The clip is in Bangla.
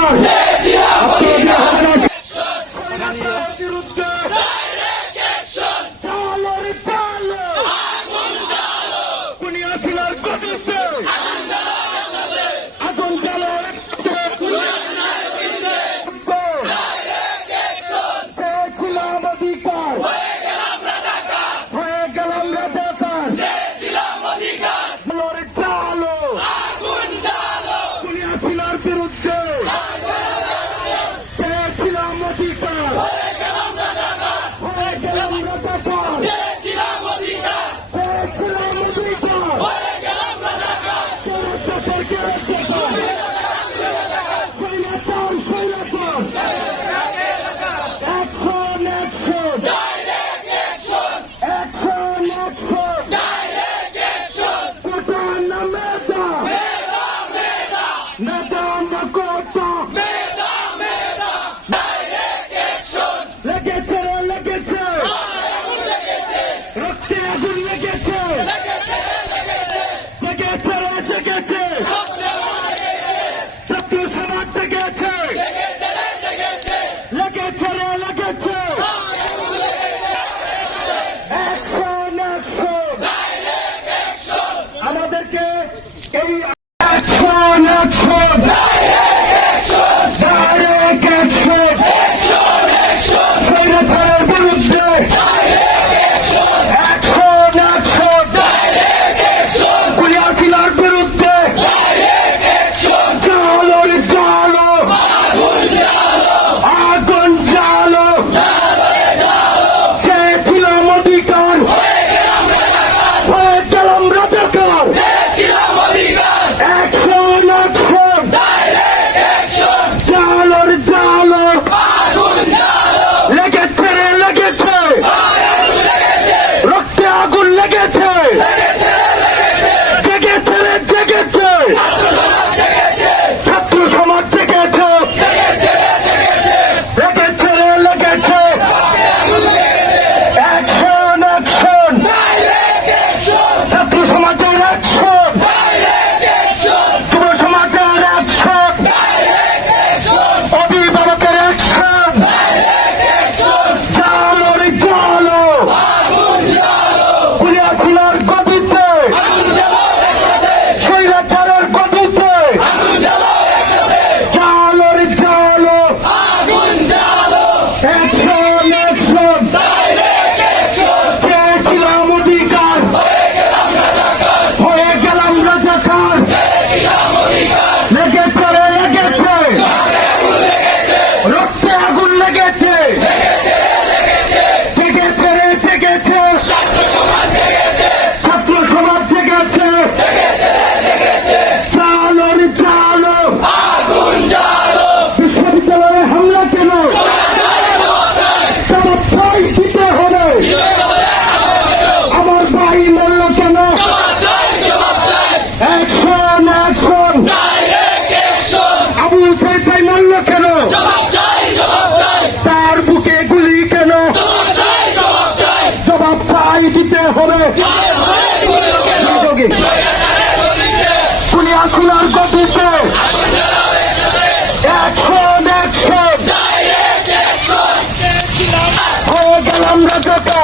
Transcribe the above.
Yeah! দিতে হবে। খুলিয়া খোলার গতিতে। এখন একশো হয়ে গেলাম রাজাকার